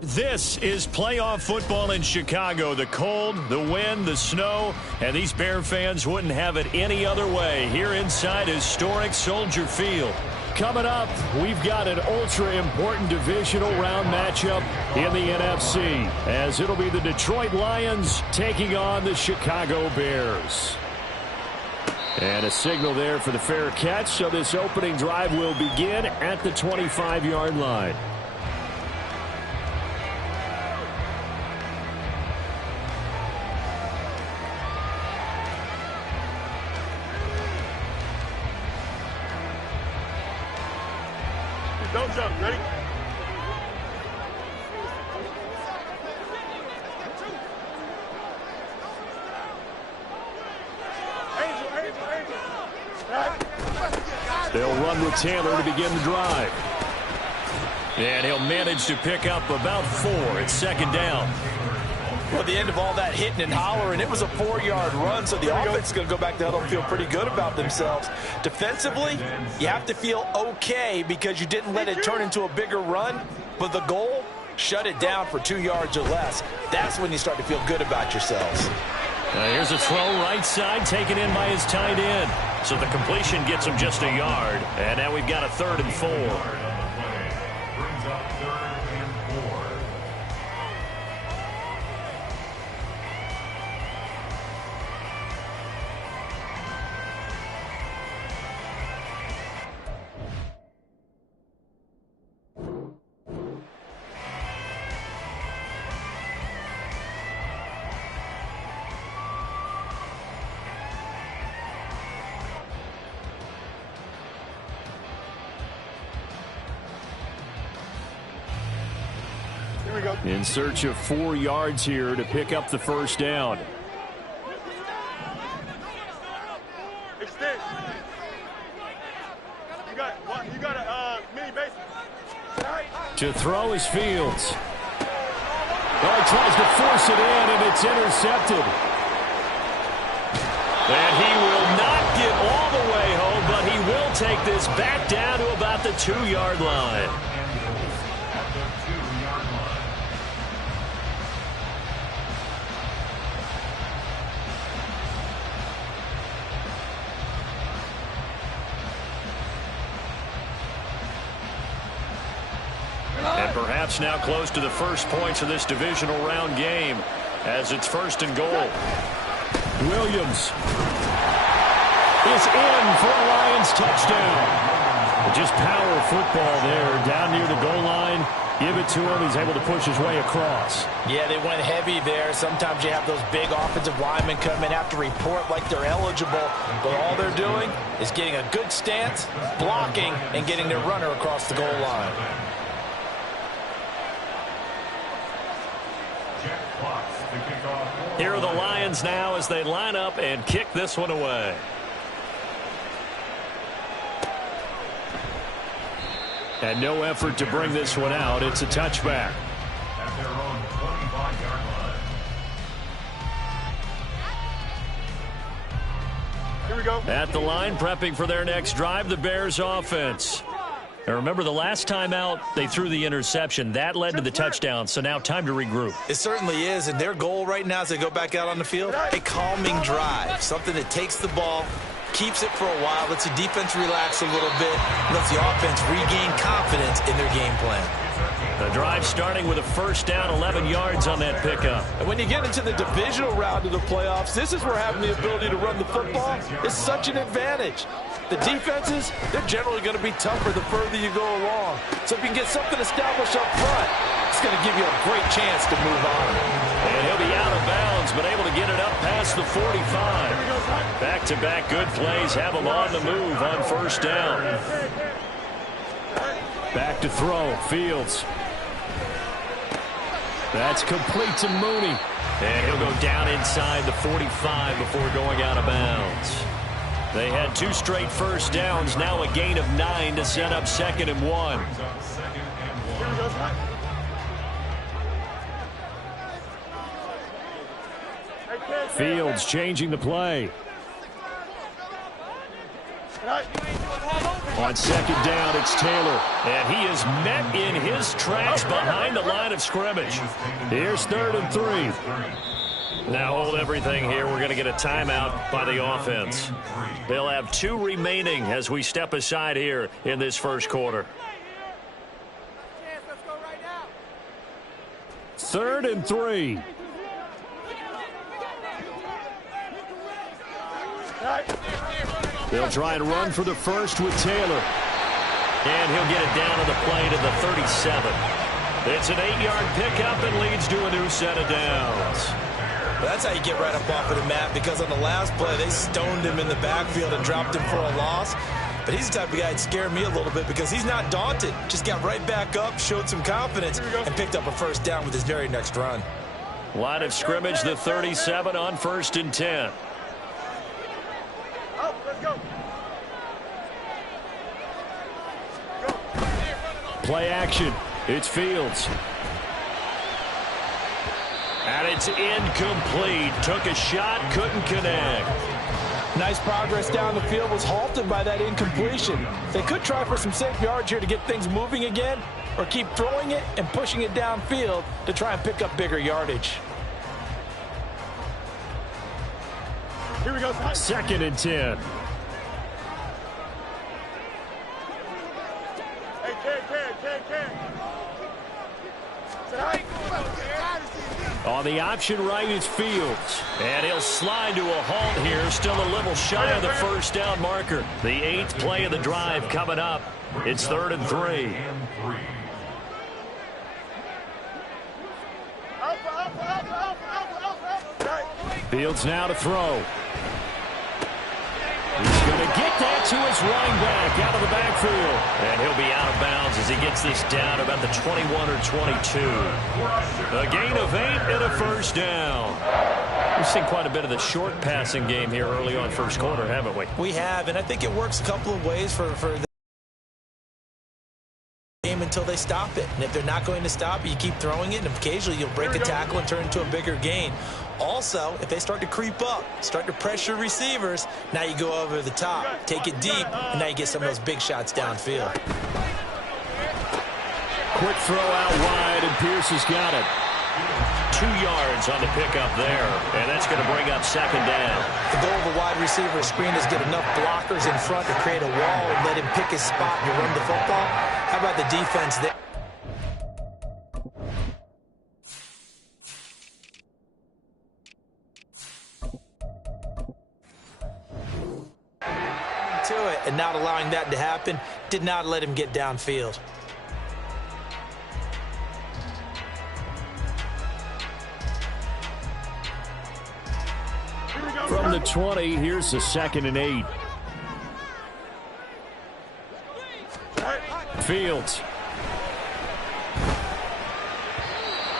This is playoff football in Chicago. The cold, the wind, the snow, and these Bear fans wouldn't have it any other way here inside historic Soldier Field. Coming up, we've got an ultra-important divisional round matchup in the NFC, as it'll be the Detroit Lions taking on the Chicago Bears. And a signal there for the fair catch, so this opening drive will begin at the 25-yard line. Don't jump. Ready? They'll run with Taylor to begin the drive. And he'll manage to pick up about 4 at second down. Well, at the end of all that hitting and hollering, it was a 4-yard run, so the offense is going to go back to huddle and feel pretty good about themselves. Defensively, you have to feel okay because you didn't let it turn into a bigger run, but the goal, shut it down for 2 yards or less. That's when you start to feel good about yourselves. Here's a throw right side taken in by his tight end. So the completion gets him just a yard, and now we've got a 3rd and 4. In search of 4 yards here to pick up the first down. Extend. You got a mini base. To throw is Fields. Oh, he tries to force it in, and it's intercepted. And he will not get all the way home, but he will take this back down to about the 2-yard line. And perhaps now close to the first points of this divisional round game as it's 1st and goal. Williams is in for a Lions touchdown. Just power football there down near the goal line. Give it to him. He's able to push his way across. Yeah, they went heavy there. Sometimes you have those big offensive linemen come in, have to report like they're eligible. But all they're doing is getting a good stance, blocking, and getting their runner across the goal line. Here are the Lions now as they line up and kick this one away. And no effort to bring this one out. It's a touchback. At their own 25-yard line. Here we go. At the line, prepping for their next drive, the Bears offense. Now remember, the last time out, they threw the interception. That led to the touchdown, so now time to regroup. It certainly is, and their goal right now as they go back out on the field, a calming drive, something that takes the ball, keeps it for a while, lets the defense relax a little bit, lets the offense regain confidence in their game plan. The drive starting with a first down, 11 yards on that pickup. And when you get into the divisional round of the playoffs, this is where having the ability to run the football is such an advantage. The defenses, they're generally going to be tougher the further you go along. So if you can get something established up front, it's going to give you a great chance to move on. And he'll be out of bounds, but able to get it up past the 45. Back-to-back good plays have him on the move on first down. Back to throw, Fields. That's complete to Mooney. And he'll go down inside the 45 before going out of bounds. They had 2 straight first downs, now a gain of 9 to set up 2nd and 1. Fields changing the play. On second down, it's Taylor. And he is met in his tracks behind the line of scrimmage. Here's 3rd and 3. Now hold everything here. We're going to get a timeout by the offense. They'll have 2 remaining as we step aside here in this first quarter. 3rd and 3. They'll try and run for the first with Taylor. And he'll get it down to the play to the 37. It's an 8-yard pickup and leads to a new set of downs. That's how you get right up off of the mat, because on the last play, they stoned him in the backfield and dropped him for a loss. But he's the type of guy that scared me a little bit because he's not daunted. Just got right back up, showed some confidence, and picked up a first down with his very next run. Line of scrimmage, the 37 on 1st and 10. Play action. It's Fields. And it's incomplete. Took a shot, couldn't connect. Nice progress down the field, was halted by that incompletion. They could try for some safe yards here to get things moving again, or keep throwing it and pushing it downfield to try and pick up bigger yardage. Here we go. 2nd and 10. On the option right, it's Fields. And he'll slide to a halt here, still a little shy of the first down marker. The 8th play of the drive coming up. It's 3rd and 3. Fields now to throw. He's going to get that to his running back out of the backfield. And he'll be out of bounds as he gets this down about the 21 or 22. A gain of 8 and a first down. We've seen quite a bit of the short passing game here early on first quarter, haven't we? We have, and I think it works a couple of ways for the game until they stop it. And if they're not going to stop it, you keep throwing it, and occasionally you'll break a tackle and turn into a bigger gain. Also, if they start to creep up, start to pressure receivers, now you go over the top, take it deep, and now you get some of those big shots downfield. Quick throw out wide, and Pierce has got it. 2 yards on the pickup there, and that's going to bring up 2nd down. The goal of a wide receiver screen is get enough blockers in front to create a wall and let him pick his spot and run the football. How about the defense there? To it, and not allowing that to happen, did not let him get downfield. From the 20, here's the 2nd and 8. Fields.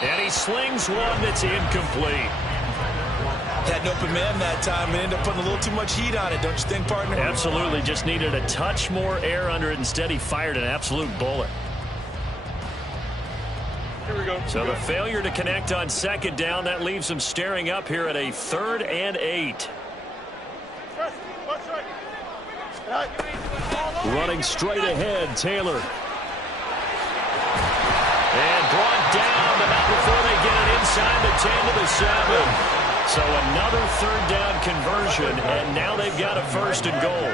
And he slings one that's incomplete. Had an open man that time and ended up putting a little too much heat on it, don't you think, partner? Absolutely. Just needed a touch more air under it. Instead, he fired an absolute bullet. Here we go. So the failure to connect on 2nd down, that leaves him staring up here at a 3rd and 8. Running straight ahead, Taylor. And brought down, but not before they get it inside the 10 to the 7. So another 3rd down conversion, and now they've got a 1st and goal.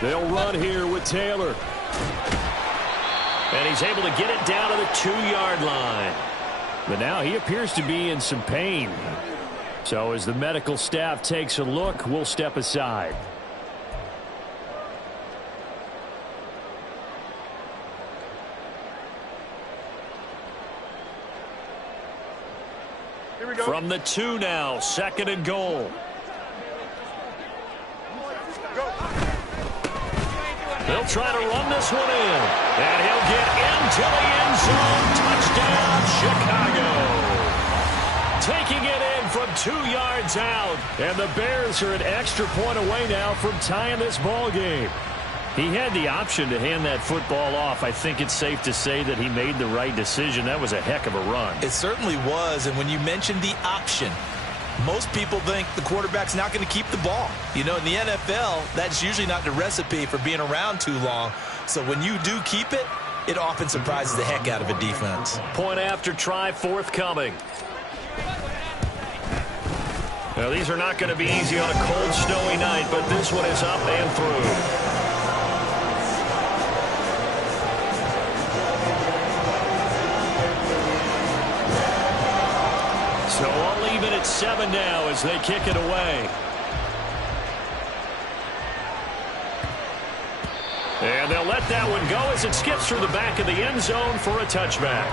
They'll run here with Taylor. And he's able to get it down to the 2-yard line. But now he appears to be in some pain. So as the medical staff takes a look, we'll step aside. From the 2 now, 2nd and goal. They'll try to run this one in. And he'll get into the end zone. Touchdown, Chicago. Taking it in from 2 yards out. And the Bears are an extra point away now from tying this ball game. He had the option to hand that football off. I think it's safe to say that he made the right decision. That was a heck of a run. It certainly was, and when you mentioned the option, Most people think the quarterback's not going to keep the ball. You know, in the NFL, that's usually not the recipe for being around too long. So when you do keep it, it often surprises the heck out of a defense. Point after try forthcoming. Now, these are not going to be easy on a cold, snowy night, but this one is up and through. So all even at 7 now as they kick it away. And they'll let that one go as it skips through the back of the end zone for a touchback.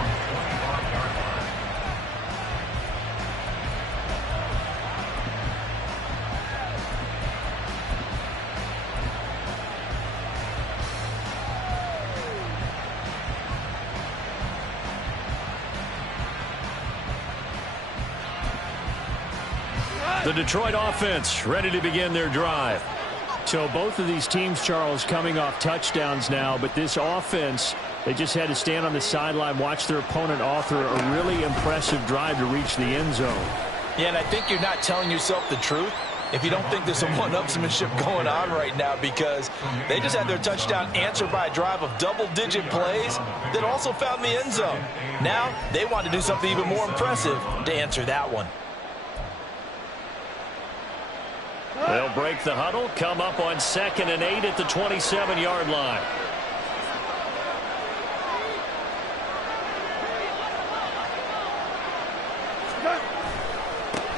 The Detroit offense ready to begin their drive. So both of these teams, Charles, coming off touchdowns now, but this offense, they just had to stand on the sideline, watch their opponent author a really impressive drive to reach the end zone. Yeah, and I think you're not telling yourself the truth if you don't think there's some one-upsmanship going on right now, because they just had their touchdown answered by a drive of double-digit plays that also found the end zone. Now they want to do something even more impressive to answer that one. They'll break the huddle, come up on 2nd and 8 at the 27-yard line.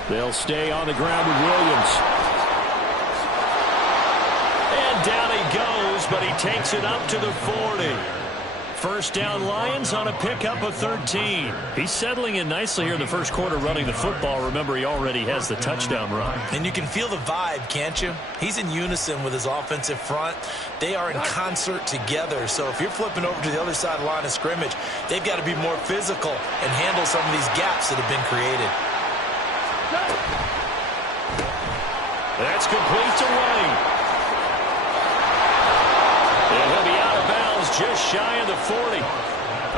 They'll stay on the ground with Williams. And down he goes, but he takes it up to the 40. First down Lions on a pickup of 13. He's settling in nicely here in the first quarter running the football. Remember, he already has the touchdown run. And you can feel the vibe, can't you? He's in unison with his offensive front. They are in concert together. So if you're flipping over to the other side of the line of scrimmage, they've got to be more physical and handle some of these gaps that have been created. That's complete to Wayne. And he'll be out of bounds just shy of the 40.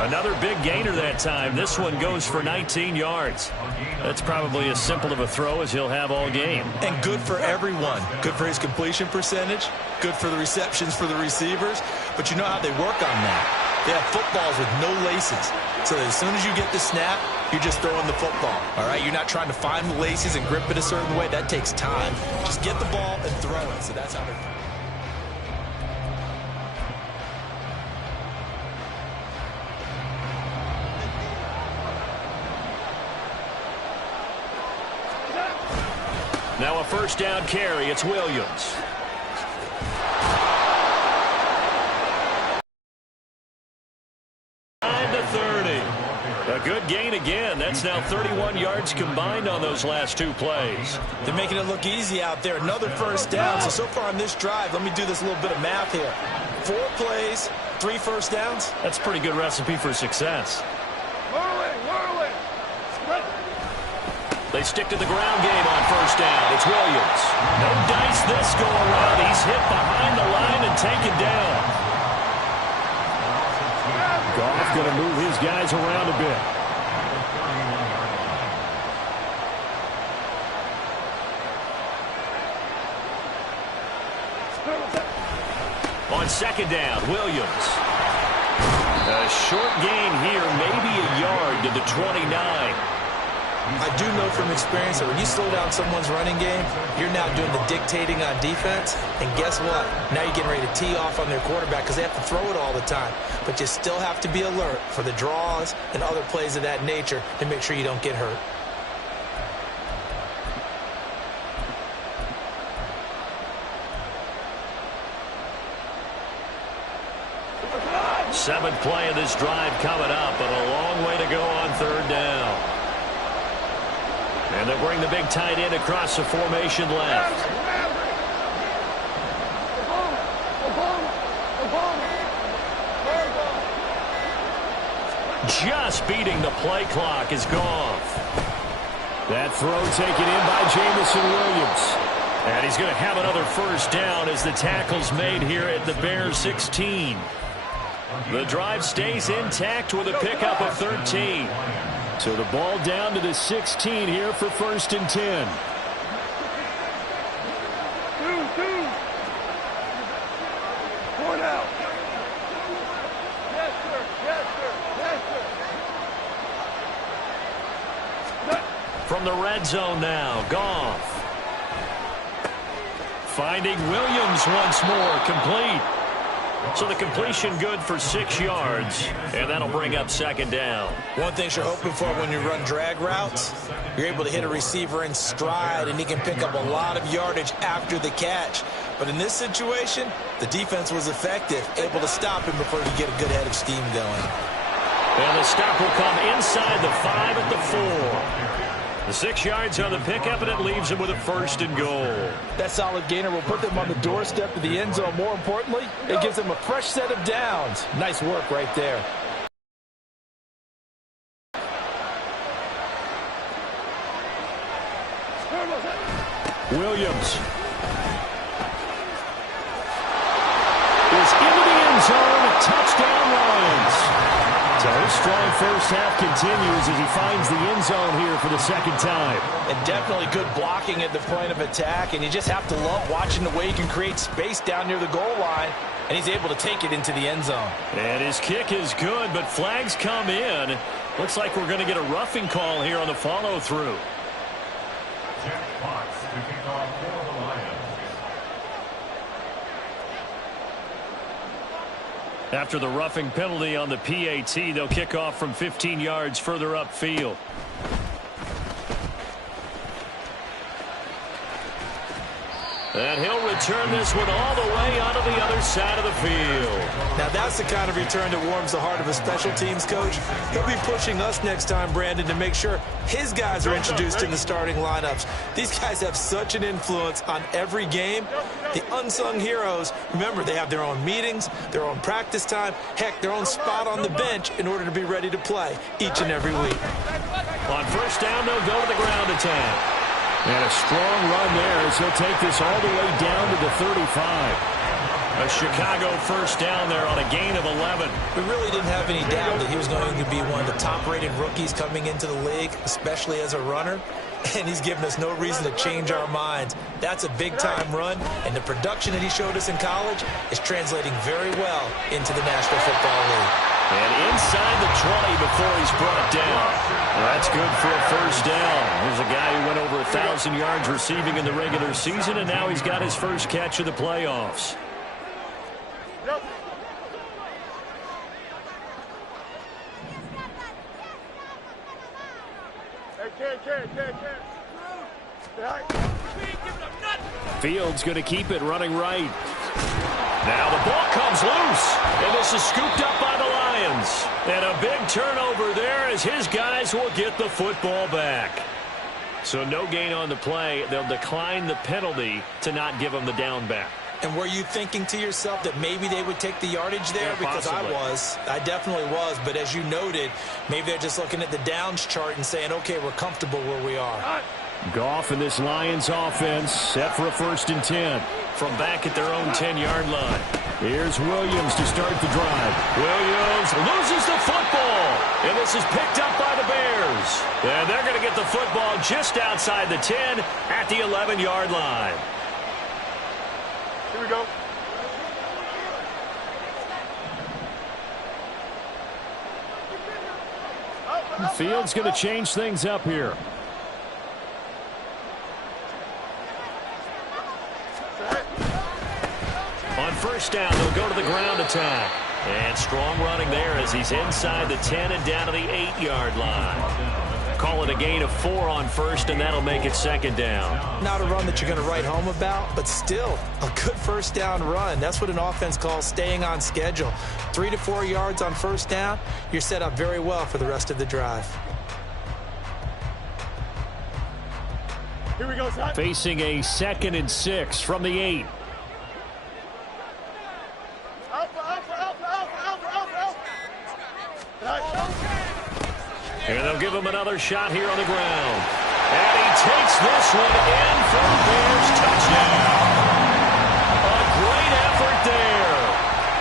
Another big gainer that time. This one goes for 19 yards. That's probably as simple of a throw as he'll have all game. And good for everyone. Good for his completion percentage. Good for the receptions for the receivers. But you know how they work on that. They have footballs with no laces. So that as soon as you get the snap, you're just throwing the football. All right, you're not trying to find the laces and grip it a certain way. That takes time. Just get the ball and throw it. So that's how they're... Now a first down carry. It's Williams. A good gain again. That's now 31 yards combined on those last 2 plays. They're making it look easy out there. Another first down. So far on this drive, let me do this little bit of math here. 4 plays, 3 first downs. That's a pretty good recipe for success. They stick to the ground game on first down. It's Williams. No dice this go around. He's hit behind the line and taken down. Goff going to move his guys around a bit. On second down, Williams. A short gain here, maybe a yard to the 29. I do know from experience that when you slow down someone's running game, you're now doing the dictating on defense. And guess what? Now you're getting ready to tee off on their quarterback because they have to throw it all the time. But you still have to be alert for the draws and other plays of that nature to make sure you don't get hurt. Seventh play of this drive coming up, but a long way to go on third down. And they'll bring the big tight end across the formation left. Just beating the play clock is Goff. That throw taken in by Jamison Williams. And he's going to have another first down as the tackle's made here at the Bears 16. The drive stays intact with a pickup of 13. So the ball down to the 16 here for 1st and 10. Point out. Yes, sir. Yes, sir. Yes, sir. From the red zone now, Goff. Finding Williams once more, complete. So the completion good for 6 yards, and that'll bring up 2nd down. One thing you're hoping for when you run drag routes, you're able to hit a receiver in stride, and he can pick up a lot of yardage after the catch. But in this situation, the defense was effective, able to stop him before he get a good head of steam going. And the stop will come inside the 5 at the 4. The 6 yards on the pickup, and it leaves him with a 1st and goal. That solid gainer will put them on the doorstep of the end zone. More importantly, it gives them a fresh set of downs. Nice work right there. Williams is into the end zone. Touchdown, Lions. So his strong first half continues as he finds the end zone here for the 2nd time. And definitely good blocking at the point of attack, and you just have to love watching the way he can create space down near the goal line, and he's able to take it into the end zone. And his kick is good, but flags come in. Looks like we're going to get a roughing call here on the follow-through. Jack Fox to kick off for the Lions. After the roughing penalty on the PAT, they'll kick off from 15 yards further upfield. And he'll return this one all the way onto the other side of the field. Now that's the kind of return that warms the heart of a special teams coach. He'll be pushing us next time, Brandon, to make sure his guys are introduced in the starting lineups. These guys have such an influence on every game. The unsung heroes, remember, they have their own meetings, their own practice time, heck, their own spot on the bench in order to be ready to play each and every week. On 1st down, they'll go to the ground attack. And a strong run there as he'll take this all the way down to the 35. A Chicago 1st down there on a gain of 11. We really didn't have any doubt that he was going to be one of the top-rated rookies coming into the league, especially as a runner. And he's given us no reason to change our minds. That's a big-time run, and the production that he showed us in college is translating very well into the National Football League. And inside the 20 before he's brought down. Well, that's good for a 1st down. There's a guy who went over 1,000 yards receiving in the regular season, and now he's got his first catch of the playoffs. Yep. Fields going to keep it running right. Now the ball comes loose, and this is scooped up by the Lions. And a big turnover there as his guys will get the football back. So no gain on the play. They'll decline the penalty to not give him the down back. And were you thinking to yourself that maybe they would take the yardage there? Yeah, because possibly. I definitely was. But as you noted, maybe they're just looking at the downs chart and saying, okay, we're comfortable where we are. Goff and this Lions offense set for a 1st and 10. From back at their own 10-yard line. Here's Williams to start the drive. Williams loses the football. And this is picked up by the Bears. And they're going to get the football just outside the 10 at the 11-yard line. Here we go. Fields going to change things up here. On 1st down, they'll go to the ground attack. And strong running there as he's inside the 10 and down to the 8-yard line. Call it a gain of 4 on 1st, and that'll make it 2nd down. Not a run that you're going to write home about, but still a good 1st down run. That's what an offense calls staying on schedule. 3 to 4 yards on 1st down, you're set up very well for the rest of the drive. Here we go, son. Facing a 2nd and 6 from the 8. And they'll give him another shot here on the ground. And he takes this one in for the Bears touchdown. A great effort there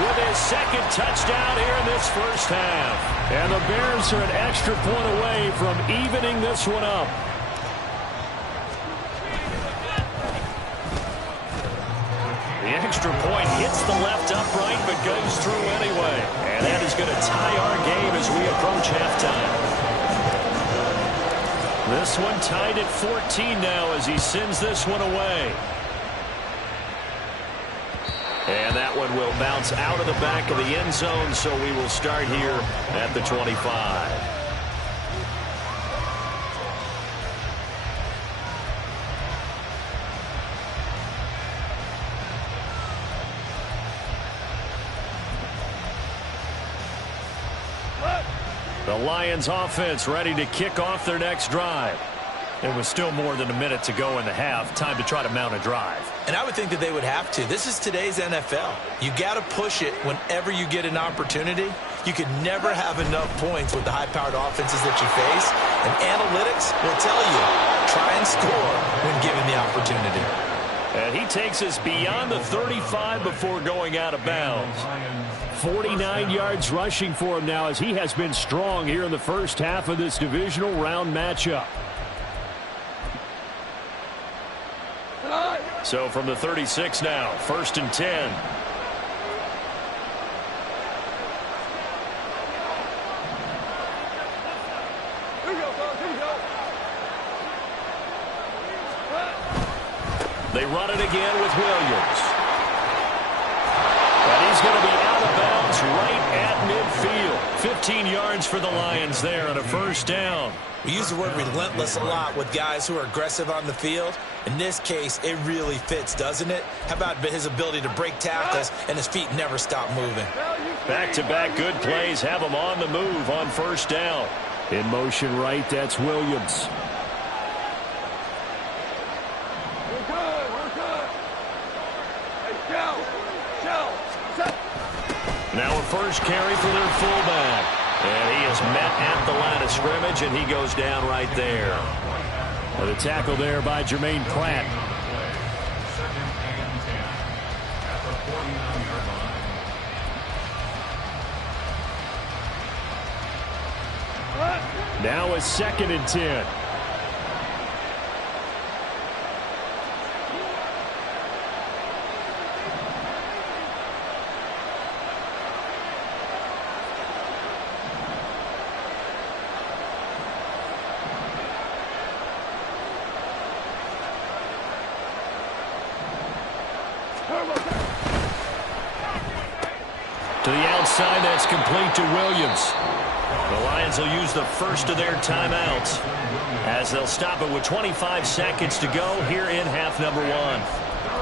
with his second touchdown here in this first half. And the Bears are an extra point away from evening this one up. The extra point hits the left upright but goes through anyway. And that is going to tie our game as we approach halftime. This one tied at 14 now as he sends this one away. And that one will bounce out of the back of the end zone, so we will start here at the 25. The Lions offense ready to kick off their next drive. It was still more than a minute to go in the half. Time to try to mount a drive. And I would think that they would have to. This is today's NFL. You got to push it whenever you get an opportunity. You could never have enough points with the high-powered offenses that you face. And analytics will tell you, try and score when given the opportunity. And he takes us beyond the 35 before going out of bounds. 49 yards rushing for him now as he has been strong here in the first half of this divisional round matchup. So from the 36 now, 1st and 10. They run it again with Williams. And he's going to be out of bounds right at midfield. 15 yards for the Lions there on a first down. We use the word relentless a lot with guys who are aggressive on the field. In this case, it really fits, doesn't it? How about his ability to break tackles and his feet never stop moving? Back-to-back good plays have him on the move on first down. In motion right, that's Williams. Now a first carry for their fullback. And he is met at the line of scrimmage, and he goes down right there. The tackle there by Jermaine Pratt. Now a 2nd and 10. To the outside, that's complete to Williams. The Lions will use the first of their timeouts as they'll stop it with 25 seconds to go here in half number 1.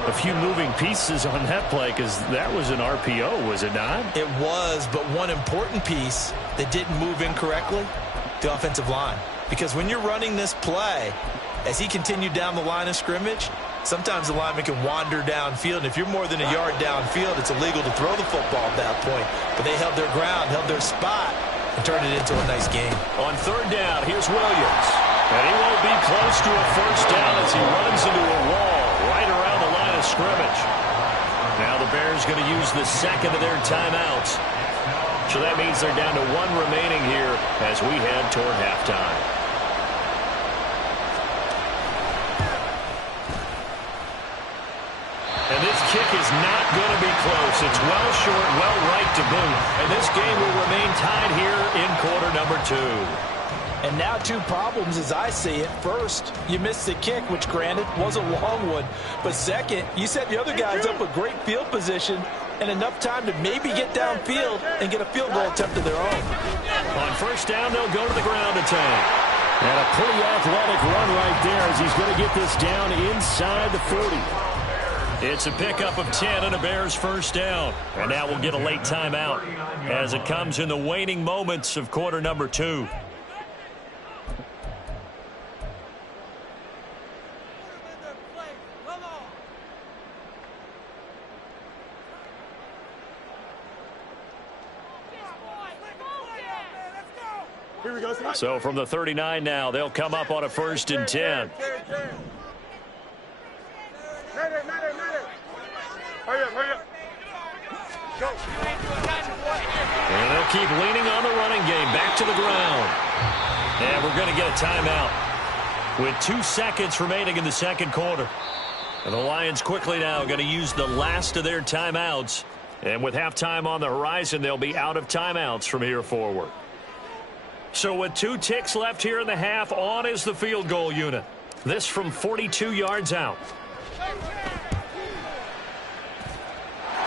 A few moving pieces on that play because that was an RPO, was it not? It was, but one important piece that didn't move incorrectly, the offensive line. Because when you're running this play, as he continued down the line of scrimmage, sometimes the lineman can wander downfield, and if you're more than a yard downfield, it's illegal to throw the football at that point. But they held their ground, held their spot, and turned it into a nice game. On 3rd down, here's Williams. And he won't be close to a first down as he runs into a wall right around the line of scrimmage. Now the Bears going to use the 2nd of their timeouts. So that means they're down to 1 remaining here as we head toward halftime. And this kick is not going to be close. It's well short, well right to boot. And this game will remain tied here in quarter number 2. And now 2 problems as I see it. First, you missed the kick, which granted was a long one. But second, you set the other guys up with great field position and enough time to maybe get downfield and get a field goal attempt of their own. On first down, they'll go to the ground attack. And a pretty athletic run right there as he's going to get this down inside the 40. It's a pickup of 10 and a Bears first down. And now we'll get a late timeout as it comes in the waning moments of quarter number 2. So from the 39 now, they'll come up on a 1st and 10. Hurry up. Go. keep leaning on the running game. Back to the ground. And we're going to get a timeout with 2 seconds remaining in the second quarter. And the Lions quickly now going to use the last of their timeouts. And with halftime on the horizon, they'll be out of timeouts from here forward. So with 2 ticks left here in the half, on is the field goal unit. This from 42 yards out.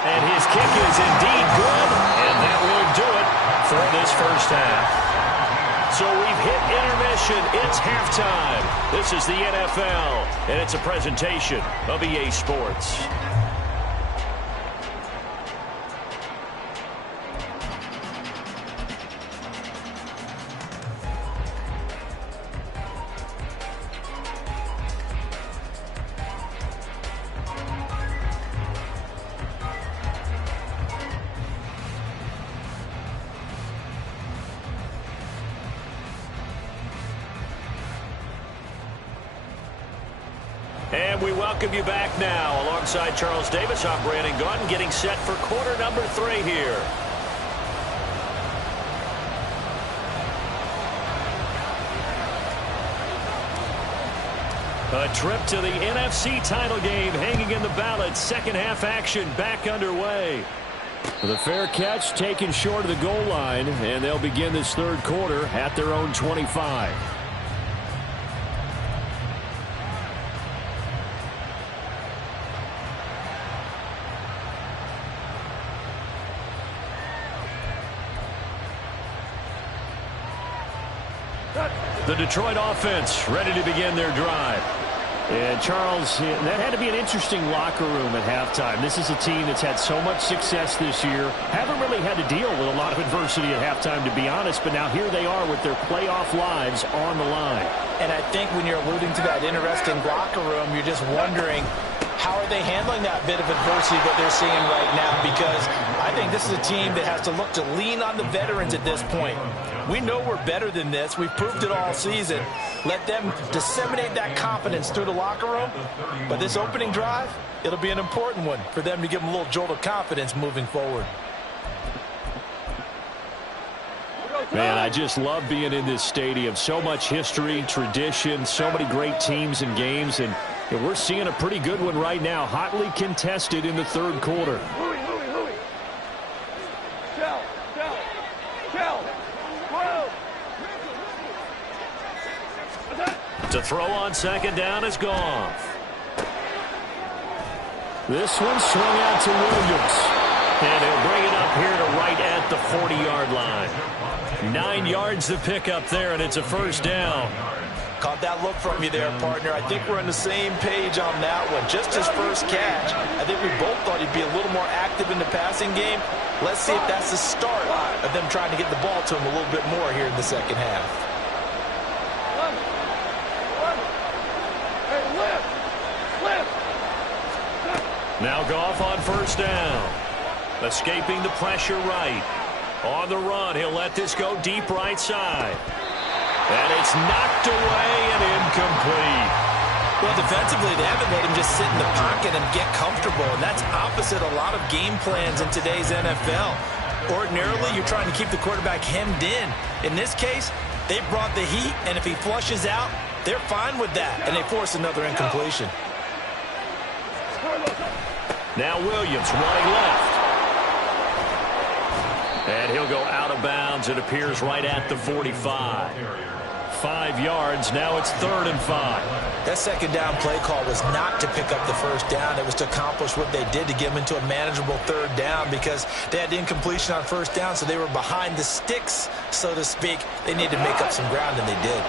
And his kick is indeed good, and that will do it for this first half. So we've hit intermission. It's halftime. This is the NFL, and it's a presentation of EA Sports. And we welcome you back now. Alongside Charles Davis, I'm Brandon Gunn, getting set for quarter number 3 here. A trip to the NFC title game hanging in the balance. Second half action back underway. The fair catch taken short of the goal line, and they'll begin this third quarter at their own 25. The Detroit offense ready to begin their drive. And Charles, that had to be an interesting locker room at halftime. This is a team that's had so much success this year. Haven't really had to deal with a lot of adversity at halftime, to be honest. But now here they are with their playoff lives on the line. And I think when you're alluding to that interesting locker room, you're just wondering, how are they handling that bit of adversity that they're seeing right now? Because I think this is a team that has to look to lean on the veterans at this point. We know we're better than this. We've proved it all season. Let them disseminate that confidence through the locker room. But this opening drive, it'll be an important one for them to give them a little jolt of confidence moving forward. Man, I just love being in this stadium. So much history, tradition, so many great teams and games. And we're seeing a pretty good one right now, hotly contested in the third quarter. To throw on second down is gone. This one swung out to Williams. And he'll bring it up here to right at the 40-yard line. 9 yards to pick up there, and it's a first down. Caught that look from you there, partner. I think we're on the same page on that one. Just his first catch. I think we both thought he'd be a little more active in the passing game. Let's see if that's the start of them trying to get the ball to him a little bit more here in the second half. Now Goff on first down. Escaping the pressure right. On the run, he'll let this go deep right side. And it's knocked away and incomplete. Well, defensively, they haven't let him just sit in the pocket and get comfortable, and that's opposite a lot of game plans in today's NFL. Ordinarily, you're trying to keep the quarterback hemmed in. In this case, they brought the heat, and if he flushes out, they're fine with that, and they force another incompletion. Now Williams running left. And he'll go out of bounds. It appears right at the 45. 5 yards. Now it's 3rd and 5. That second down play call was not to pick up the first down. It was to accomplish what they did, to get them into a manageable 3rd down, because they had incompletion on first down, so they were behind the sticks, so to speak. They needed to make up some ground, and they did.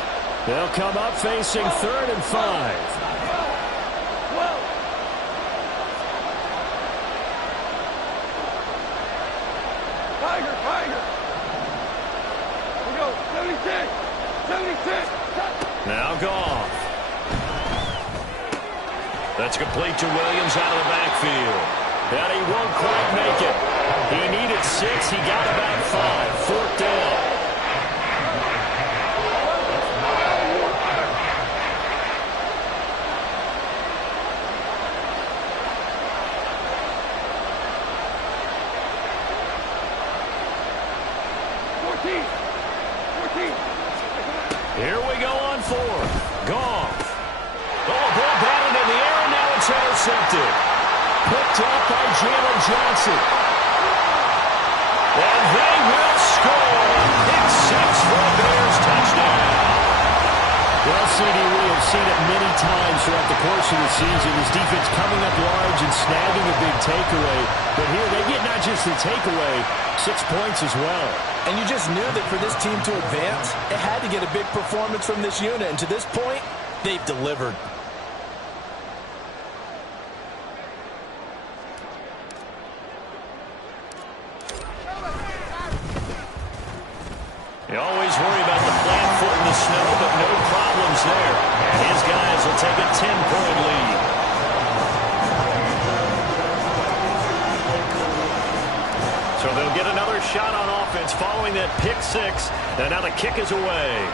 They'll come up facing 3rd and 5. Now Goff. That's complete to Williams out of the backfield. And he won't quite make it. He needed 6. He got about 5. 4th down. fourth. Goff. Oh, ball batted in the air, and now it's intercepted. Picked up by Jalen Johnson. And they will score. Pick six for the Bears. Touchdown. Well, CD, we have seen it many times throughout the course of the season. This defense coming up large and snagging a big takeaway. But here they get not just the takeaway, 6 points as well. And you just knew that for this team to advance, it had to get a big performance from this unit. And to this point, they've delivered. You always worry about the flat foot in the snow, but no problems there. And his guys will take a 10-point lead. So they'll get another shot on offense following that pick six. And now the kick is away.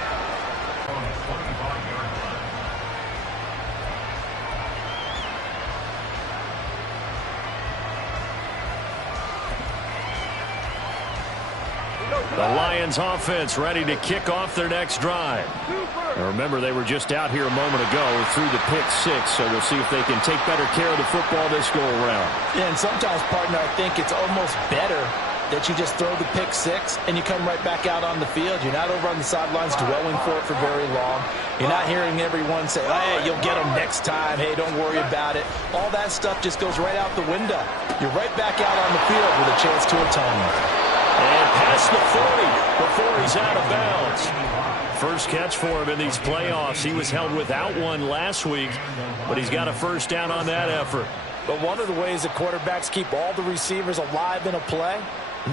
The Lions offense ready to kick off their next drive. Now remember, they were just out here a moment ago through the pick six, so we'll see if they can take better care of the football this go around. Yeah, and sometimes, partner, I think it's almost better that you just throw the pick six and you come right back out on the field. You're not over on the sidelines dwelling for it for very long. You're not hearing everyone say, hey, you'll get them next time. Hey, don't worry about it. All that stuff just goes right out the window. You're right back out on the field with a chance to atone. And past the 40 before he's out of bounds. First catch for him in these playoffs. He was held without one last week, but he's got a first down on that effort. But one of the ways that quarterbacks keep all the receivers alive in a play,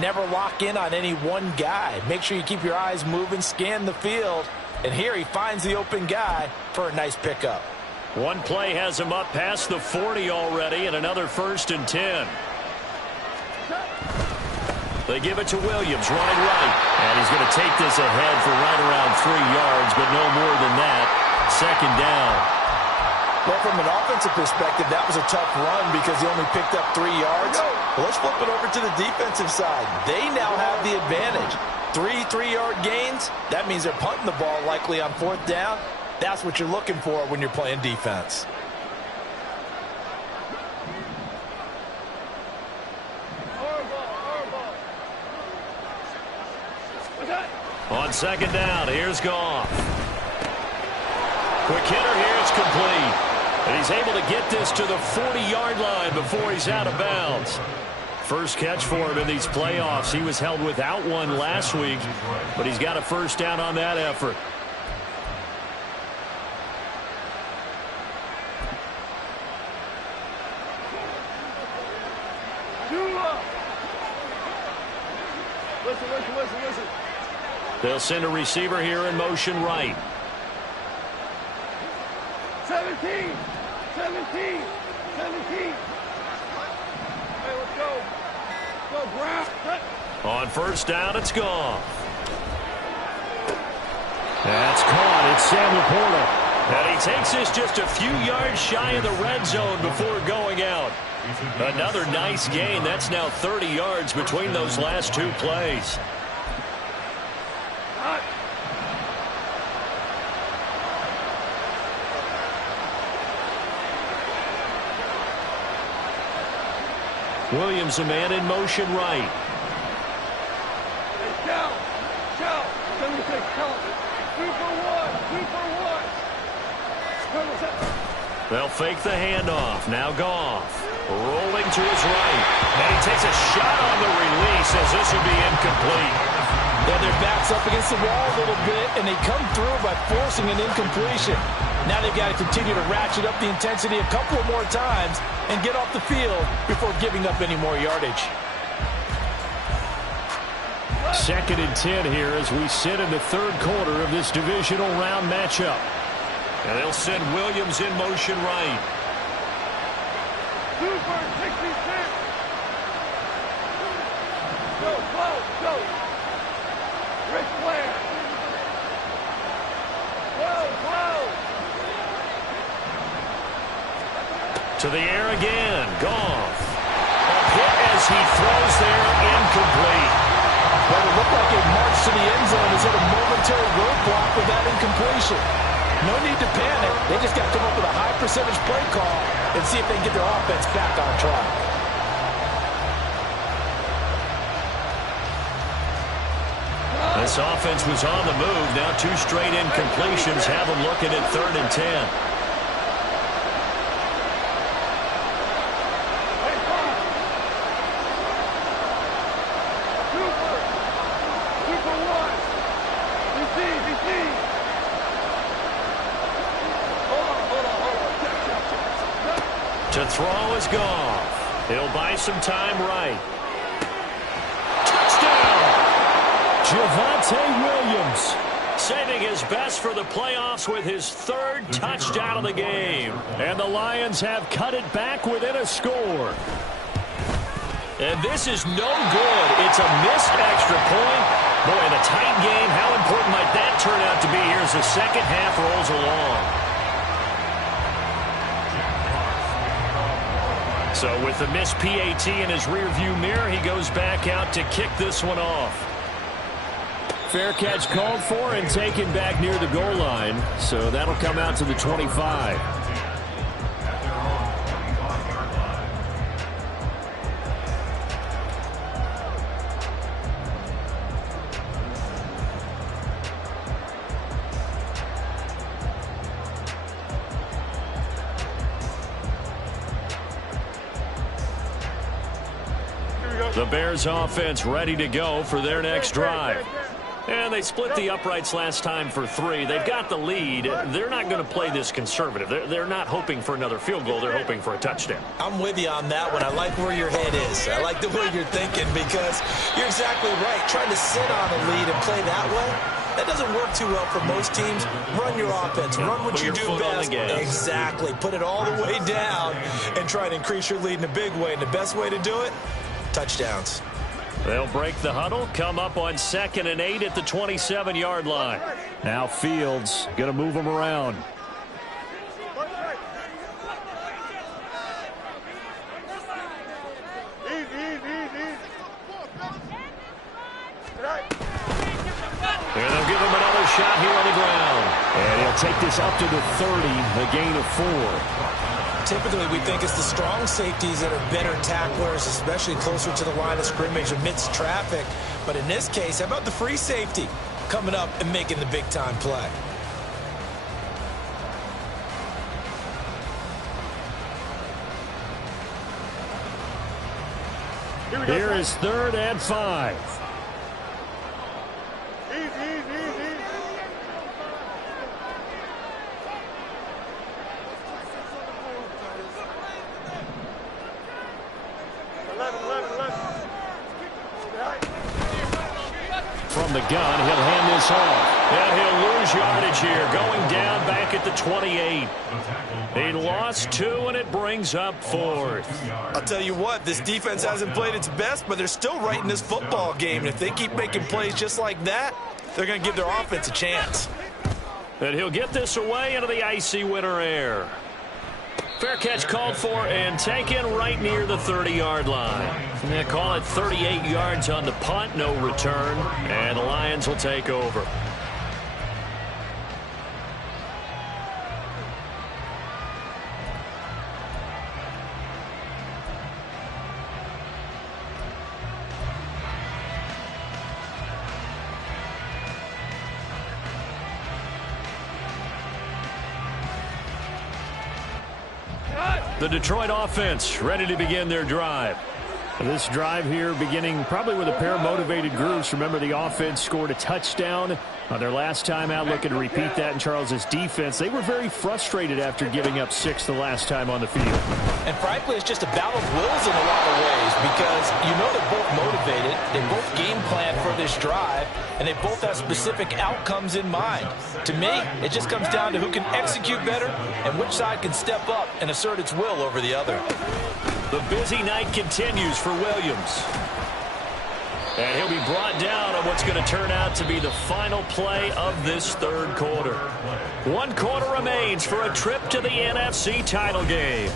never lock in on any one guy. Make sure you keep your eyes moving, scan the field. And here he finds the open guy for a nice pickup. One play has him up past the 40 already, and another 1st and 10. They give it to Williams, running right. And he's going to take this ahead for right around 3 yards, but no more than that. Second down. Well, from an offensive perspective, that was a tough run because he only picked up 3 yards. Well, let's flip it over to the defensive side. They now have the advantage. 3 3-yard gains. That means they're punting the ball likely on 4th down. That's what you're looking for when you're playing defense. On second down, here's Goff. Quick hitter here, it's complete. And he's able to get this to the 40-yard line before he's out of bounds. First catch for him in these playoffs. He was held without one last week, but he's got a first down on that effort. Listen. They'll send a receiver here in motion right. 17. Hey, let's go. Go, Brown. On first down, it's gone. That's caught. It's Sam Laporta. And he takes this just a few yards shy of the red zone before going out. Another nice gain. That's now 30 yards between those last 2 plays. Williams, a man in motion right. Hey, Cal. 76, tell him. 2 for 1. They'll fake the handoff. Now Goff. Rolling to his right. And he takes a shot on the release as this will be incomplete. Yeah, their back's up against the wall a little bit, and they come through by forcing an incompletion. Now they've got to continue to ratchet up the intensity a couple of more times and get off the field before giving up any more yardage. Second and 10 here as we sit in the 3rd quarter of this divisional round matchup. And they'll send Williams in motion right. 2 for 66. Go. Rick Flair. Go. To the air again. Goff. A hit as he throws there, incomplete. Well, it looked like a march to the end zone is at a momentary roadblock with that incompletion. No need to panic. They just got to come up with a high percentage play call and see if they can get their offense back on track. This offense was on the move. Now 2 straight incompletions have them looking at 3rd and 10. To throw is Goff. He'll buy some time right. Touchdown! Javonte Williams saving his best for the playoffs with his 3rd touchdown of the game. And the Lions have cut it back within a score. And this is no good. It's a missed extra point. Boy, in a tight game, how important might that turn out to be here as the second half rolls along? So with the missed PAT in his rearview mirror, he goes back out to kick this one off. Fair catch called for and taken back near the goal line. So that'll come out to the 25. The Bears offense ready to go for their next drive. And they split the uprights last time for 3. They've got the lead. They're not going to play this conservative. They're not hoping for another field goal. They're hoping for a touchdown. I'm with you on that one. I like where your head is. I like the way you're thinking because you're exactly right. Trying to sit on a lead and play that way, that doesn't work too well for most teams. Run your offense. Run what you do best. Exactly. Put it all the way down and try to increase your lead in a big way. And the best way to do it, touchdowns. They'll break the huddle, come up on 2nd and 8 at the 27-yard line. Now Fields going to move them around. And they'll give him another shot here on the ground. And he'll take this up to the 30, a gain of 4. Typically, we think it's the strong safeties that are better tacklers, especially closer to the line of scrimmage amidst traffic. But in this case, how about the free safety coming up and making the big-time play? Here is 3rd and 5. From the gun, he'll hand this off. And he'll lose yardage here, going down back at the 28. He lost 2, and it brings up 4th. I'll tell you what, this defense hasn't played its best, but they're still right in this football game. And if they keep making plays just like that, they're going to give their offense a chance. And he'll get this away into the icy winter air. Fair catch called for and taken right near the 30-yard line. They call it 38 yards on the punt, no return, and the Lions will take over. The Detroit offense ready to begin their drive. This drive here beginning probably with a pair of motivated groups. Remember, the offense scored a touchdown on their last time out, looking to repeat that in Charles's defense. They were very frustrated after giving up 6 the last time on the field. And frankly, it's just a battle of wills in a lot of ways because you know they're both motivated. They both game plan for this drive, and they both have specific outcomes in mind. To me, it just comes down to who can execute better and which side can step up and assert its will over the other. The busy night continues for Williams. And he'll be brought down on what's going to turn out to be the final play of this 3rd quarter. 1 quarter remains for a trip to the NFC title game.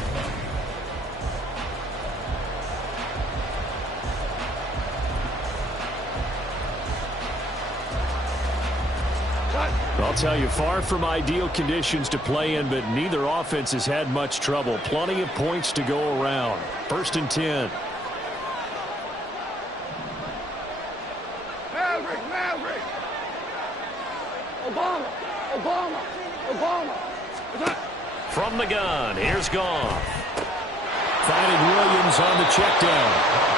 Well, tell you, far from ideal conditions to play in, but neither offense has had much trouble. Plenty of points to go around. 1st and 10. Maverick! Obama! From the gun, here's Goff. Finding Williams on the check down.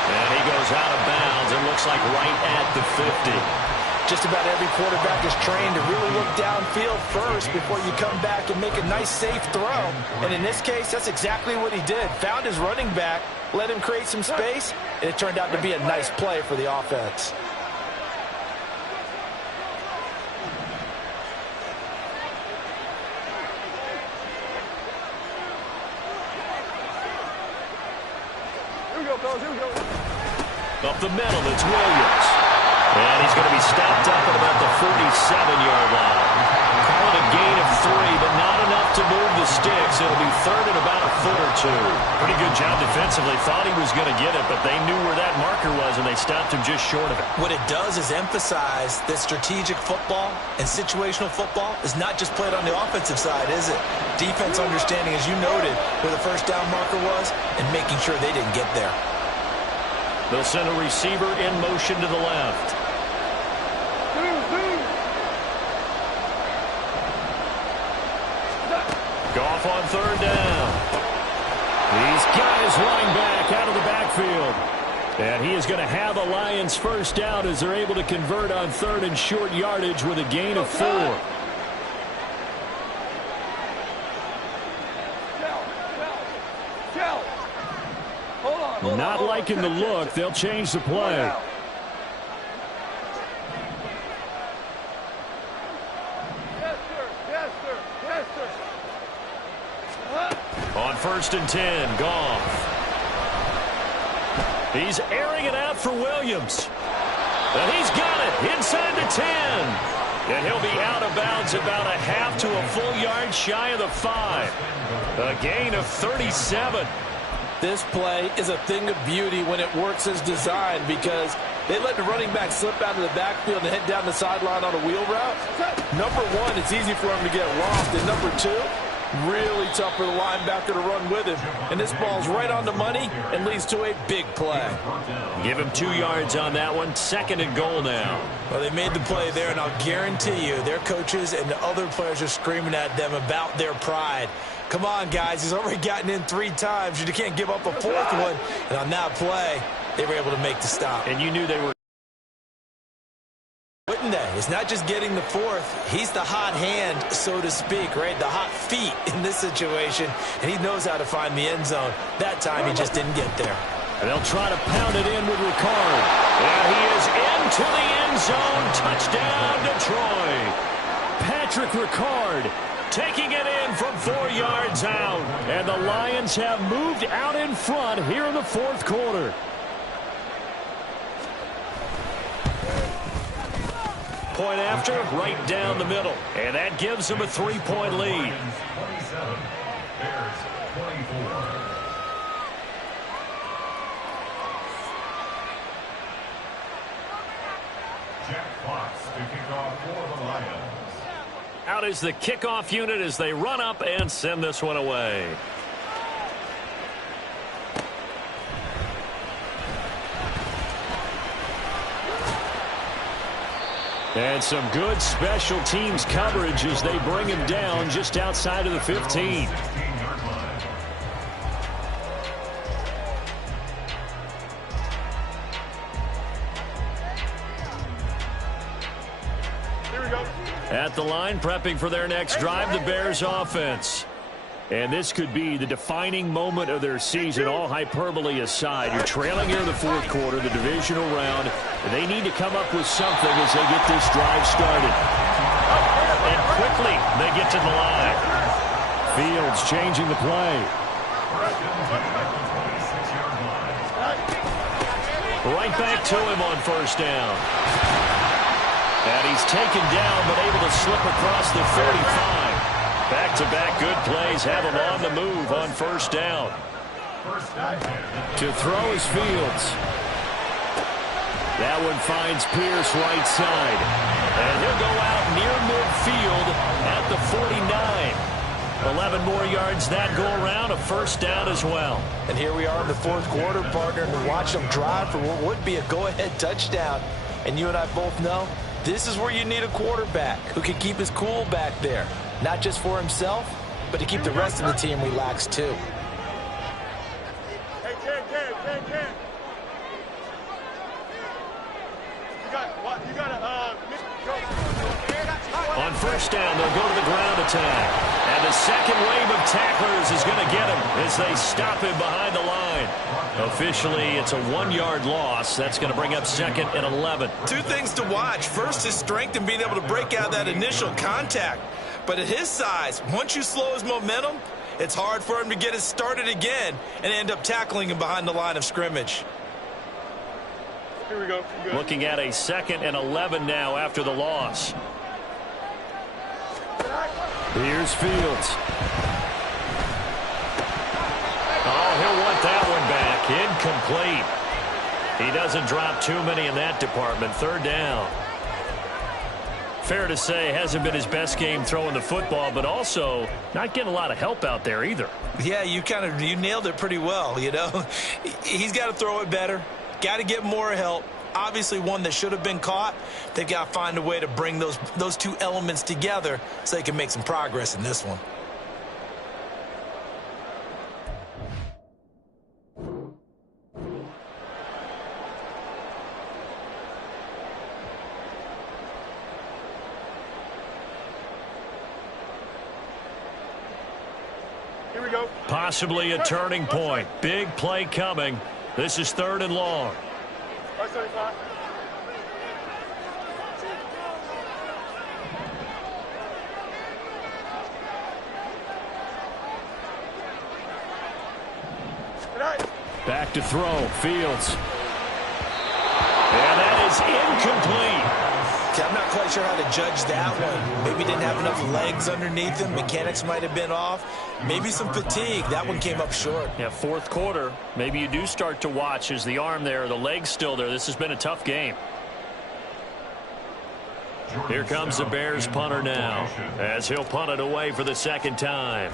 And he goes out of bounds. It looks like right at the 50. Just about every quarterback is trained to really look downfield first before you come back and make a nice, safe throw. And in this case, that's exactly what he did. Found his running back, let him create some space, and it turned out to be a nice play for the offense. Up the middle, it's Williams. And he's going to be stopped up at about the 47-yard line. Call it a gain of 3, but not enough to move the sticks. It'll be 3rd and about a foot or 2. Pretty good job defensively. Thought he was going to get it, but they knew where that marker was, and they stopped him just short of it. What it does is emphasize that strategic football and situational football is not just played on the offensive side, is it? Defense understanding, as you noted, where the first down marker was and making sure they didn't get there. They'll send a receiver in motion to the left. Goff on 3rd down. He's got his line back out of the backfield. And he is going to have a Lions first down as they're able to convert on 3rd and short yardage with a gain of 4. Not liking the look. They'll change the play. On 1st and 10, Goff. He's airing it out for Williams. And he's got it inside the 10. And he'll be out of bounds about a half to a full yard shy of the 5. A gain of 37. This play is a thing of beauty when it works as designed because they let the running back slip out of the backfield and head down the sideline on a wheel route. Number 1, it's easy for him to get lost. And number 2, really tough for the linebacker to run with him. And this ball's right on the money and leads to a big play. Give him 2 yards on that one. 2nd and goal now. Well, they made the play there, and I'll guarantee you their coaches and the other players are screaming at them about their pride. Come on, guys. He's already gotten in 3 times. You can't give up a 4th one. And on that play, they were able to make the stop. And you knew they were. Wouldn't they? It's not just getting the 4th. He's the hot hand, so to speak, right? The hot feet in this situation. And he knows how to find the end zone. That time, he just didn't get there. And they'll try to pound it in with Ricard. And he is into the end zone. Touchdown, Detroit. Patrick Ricard taking it in from 4 yards out. And the Lions have moved out in front here in the 4th quarter. Point after, right down the middle. And that gives them a 3-point lead. 27, Bears 24. Jack Fox to kick off for the Lions. Out is the kickoff unit as they run up and send this one away. And some good special teams coverage as they bring him down just outside of the 15. At the line, prepping for their next drive, the Bears offense. And this could be the defining moment of their season, all hyperbole aside. You're trailing here in the 4th quarter, the divisional round. They need to come up with something as they get this drive started. And quickly, they get to the line. Fields changing the play. Right back to him on 1st down. And he's taken down, but able to slip across the 35. Back-to-back good plays have him on the move on 1st down. To throw is Fields. That one finds Pierce right side. And he'll go out near midfield at the 49. 11 more yards that go around, a first down as well. And here we are in the fourth quarter, partner, and watch them drive for what would be a go-ahead touchdown. And you and I both know this is where you need a quarterback who can keep his cool back there, not just for himself, but to keep the rest of the team relaxed too. Hey, Ken. You got On first down, they'll go to the ground attack. And the second wave of tacklers is going to get him as they stop him behind the line. Officially, it's a 1-yard loss. That's going to bring up 2nd and 11. Two things to watch. First, his strength in being able to break out that initial contact. But at his size, once you slow his momentum, it's hard for him to get it started again and end up tackling him behind the line of scrimmage. Here we go. Looking at a 2nd and 11 now after the loss. Here's Fields. Oh, he'll want that one back. Incomplete. He doesn't drop too many in that department. 3rd down. Fair to say, hasn't been his best game throwing the football, but also not getting a lot of help out there either. Yeah, you nailed it pretty well, you know. He's got to throw it better. Got to get more help. Obviously one that should have been caught. They've got to find a way to bring those two elements together so they can make some progress in this one. Here we go. Possibly a turning point. Big play coming. This is 3rd and long. 575. Back to throw. Fields. And that is incomplete. See, I'm not quite sure how to judge that one. Maybe didn't have enough legs underneath him. Mechanics might have been off. Maybe some fatigue. That one came up short. Yeah, 4th quarter. Maybe you do start to watch as the arm there, the leg's still there. This has been a tough game. Here comes the Bears punter now as he'll punt it away for the 2nd time.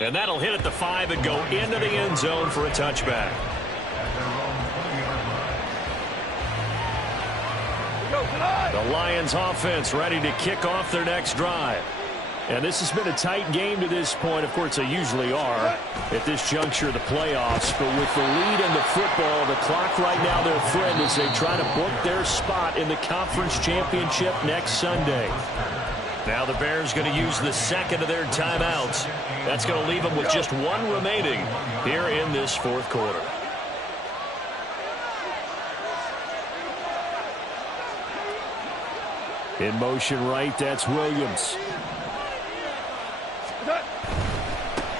And that'll hit at the 5 and go into the end zone for a touchback. The Lions offense ready to kick off their next drive. And this has been a tight game to this point. Of course, they usually are at this juncture of the playoffs. But with the lead in the football, the clock right now their friend as they try to book their spot in the conference championship next Sunday. Now the Bears going to use the 2nd of their timeouts. That's going to leave them with just 1 remaining here in this 4th quarter. In motion right, that's Williams.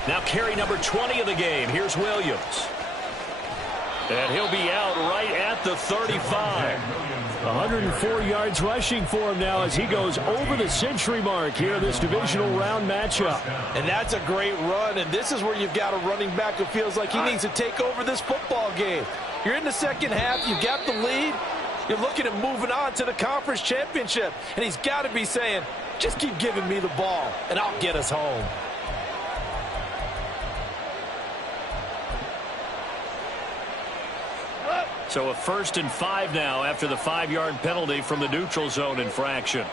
Now carry number 20 of the game. Here's Williams. And he'll be out right at the 35. 104 yards rushing for him now as he goes over the century mark here in this divisional round matchup. And that's a great run, and this is where you've got a running back who feels like he needs to take over this football game. You're in the 2nd half, you've got the lead, you're looking at moving on to the conference championship, and he's got to be saying, just keep giving me the ball, and I'll get us home. So a 1st and 5 now after the 5-yard penalty from the neutral zone infraction.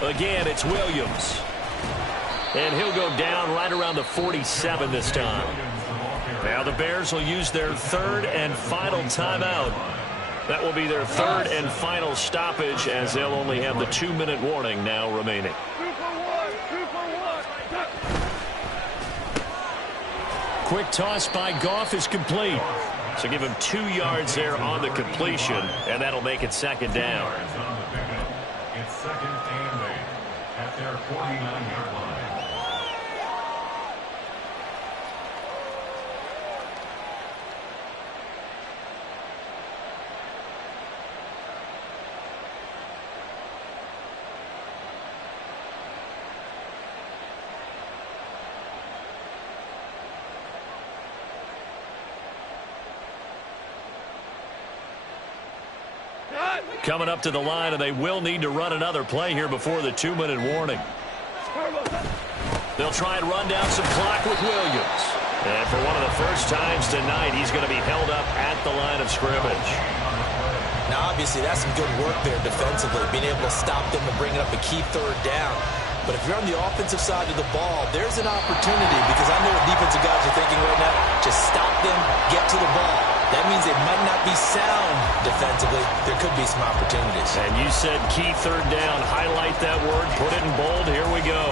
Again, it's Williams. And he'll go down right around the 47 this time. Now the Bears will use their 3rd and final timeout. That will be their 3rd and final stoppage as they'll only have the 2-minute warning now remaining. 2 for 1. Quick toss by Goff is complete. So give him 2 yards there on the completion, and that'll make it 2nd down. It's 2nd and 8 at their 49-yard line. coming up to the line, and they will need to run another play here before the 2-minute warning. They'll try and run down some clock with Williams. And for one of the first times tonight, he's going to be held up at the line of scrimmage. Now, obviously, that's some good work there defensively, being able to stop them and bring up a key third down. But if you're on the offensive side of the ball, there's an opportunity, because I know what defensive guys are thinking right now. Just stop them, get to the ball. That means they might not be sound defensively. There could be some opportunities. And you said key third down. Highlight that word. Put it in bold. Here we go.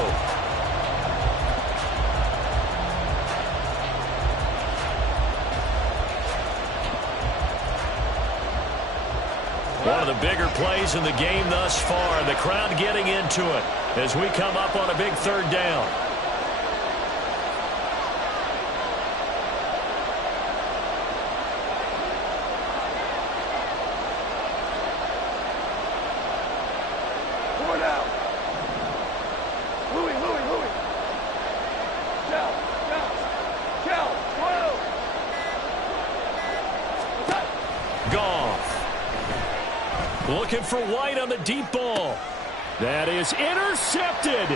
One of the bigger plays in the game thus far. The crowd getting into it as we come up on a big third down. Looking for White on the deep ball. That is intercepted.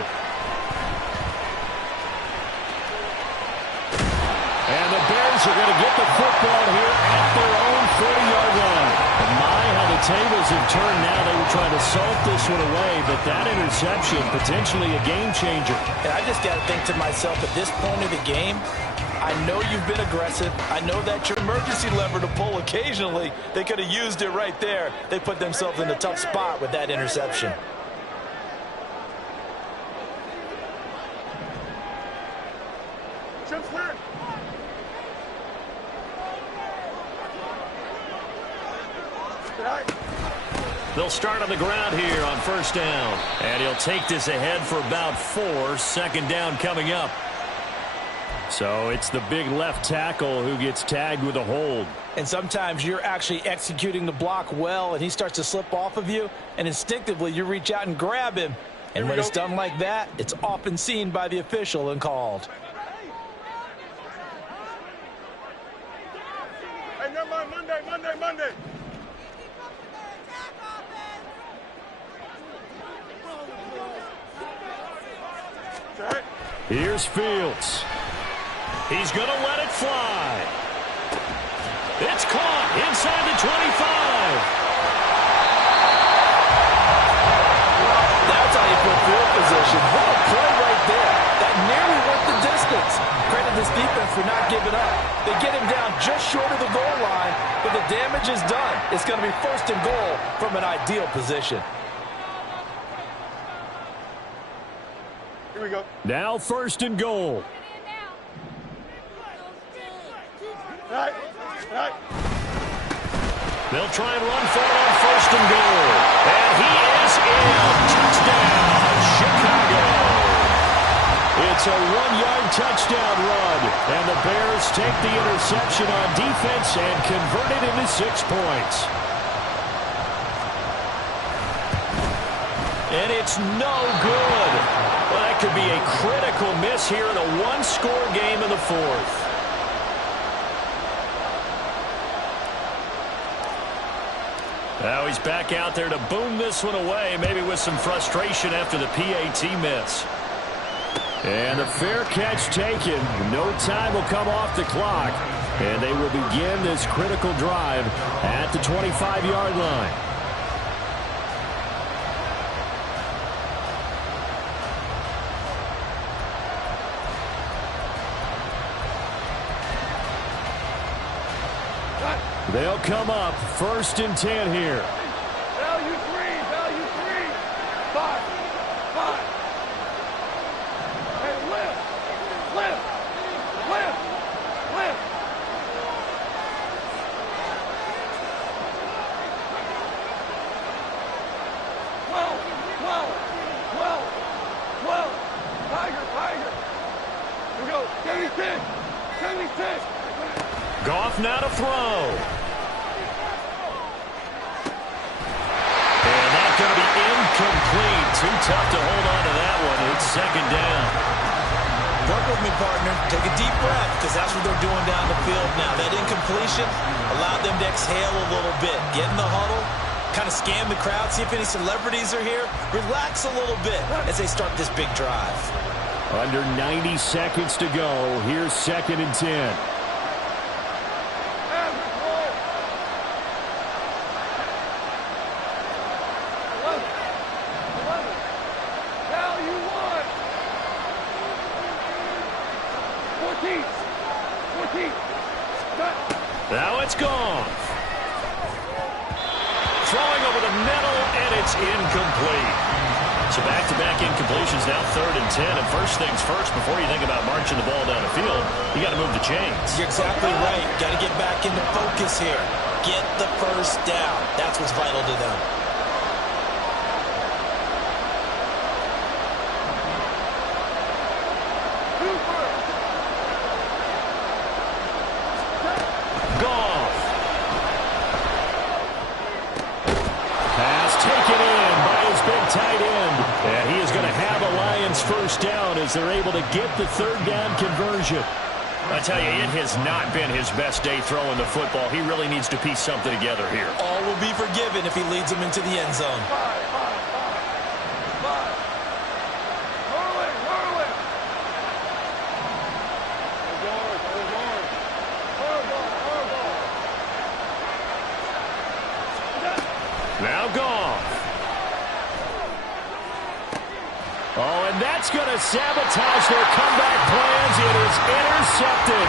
And the Bears are going to get the football here at their own 40-yard line. And my, how the tables have turned now. They were trying to salt this one away, but that interception, potentially a game changer. And I just got to think to myself, at this point of the game, I know you've been aggressive. I know that's your emergency lever to pull occasionally. They could have used it right there. They put themselves in a tough spot with that interception. They'll start on the ground here on first down. And he'll take this ahead for about 4. Second down coming up. So it's the big left tackle who gets tagged with a hold. And sometimes you're actually executing the block well, and he starts to slip off of you, and instinctively you reach out and grab him. And when it's done like that, it's often seen by the official and called. Hey, never mind, Monday. Here's Fields. He's going to let it fly. It's caught inside the 25. That's how you put field position. What a play right there. That nearly went the distance. Credit this defense for not giving up. They get him down just short of the goal line, but the damage is done. It's going to be first and goal from an ideal position. Here we go. Now first and goal. Right. They'll try and run for it on first and goal. And he is in. Touchdown, Chicago. It's a 1-yard touchdown run. And the Bears take the interception on defense and convert it into 6 points. And it's no good. Well, that could be a critical miss here in a 1-score game in the 4th. Now he's back out there to boom this one away, maybe with some frustration after the PAT miss. And the fair catch taken. No time will come off the clock. And they will begin this critical drive at the 25-yard line. They'll come up first and 10 here. Value 3. 5. Hey, lift. 12. Tiger. Here we go. 76. Goff now to throw. And that's going to be incomplete. Too tough to hold on to that one. It's second down. Work with me, partner. Take a deep breath, because that's what they're doing down the field now. That incompletion allowed them to exhale a little bit, get in the huddle, kind of scan the crowd, see if any celebrities are here. Relax a little bit as they start this big drive. Under 90 seconds to go. Here's 2nd and 10. Now it's gone. Throwing over the middle, and it's incomplete. So back-to-back incompletions, now 3rd and 10. And first things first, before you think about marching the ball down the field, you got to move the chains. You're exactly right. Got to get back into focus here. Get the first down. That's what's vital to them. Tight end. And he is going to have a Lions first down as they're able to get the 3rd down conversion. I tell you, it has not been his best day throwing the football. He really needs to piece something together here. All will be forgiven if he leads them into the end zone. Now gone. Oh, and that's going to sabotage their comeback plans. It is intercepted.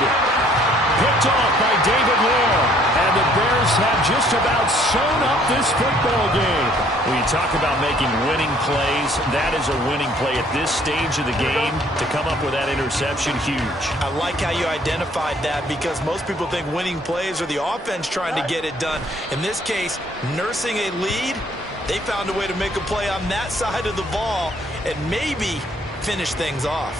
Picked off by David Long. And the Bears have just about sewn up this football game. When you talk about making winning plays, that is a winning play at this stage of the game. To come up with that interception, huge. I like how you identified that because most people think winning plays are the offense trying to get it done. In this case, nursing a lead, they found a way to make a play on that side of the ball and maybe finish things off.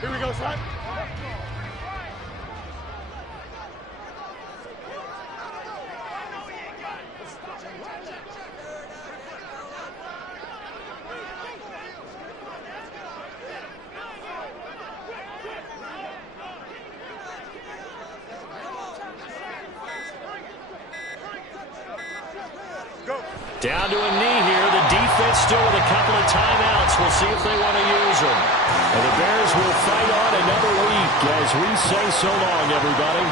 Here we go, son. Down to a knee here. The defense still with a couple of timeouts. We'll see if they want to use them. And the Bears will fight on another week as we say so long, everybody.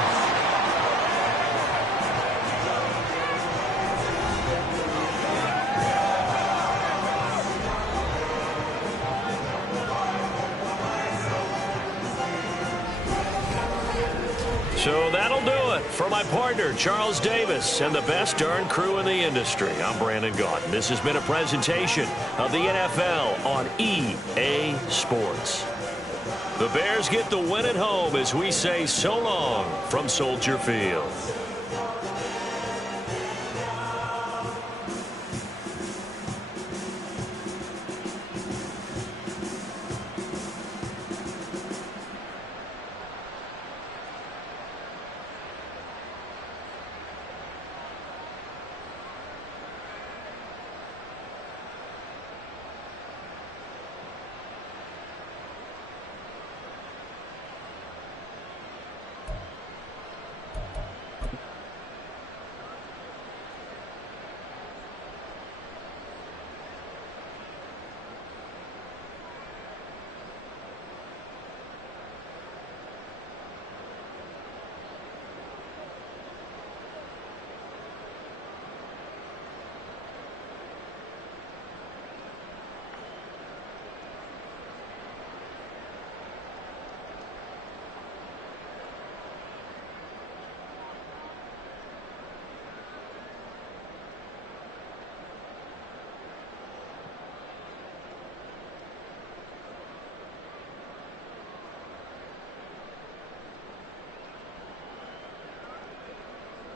So that'll do it for my partner, Charles Davis, and the best darn crew in the industry. I'm Brandon Gaudin. This has been a presentation of the NFL on EA Sports. The Bears get the win at home as we say so long from Soldier Field.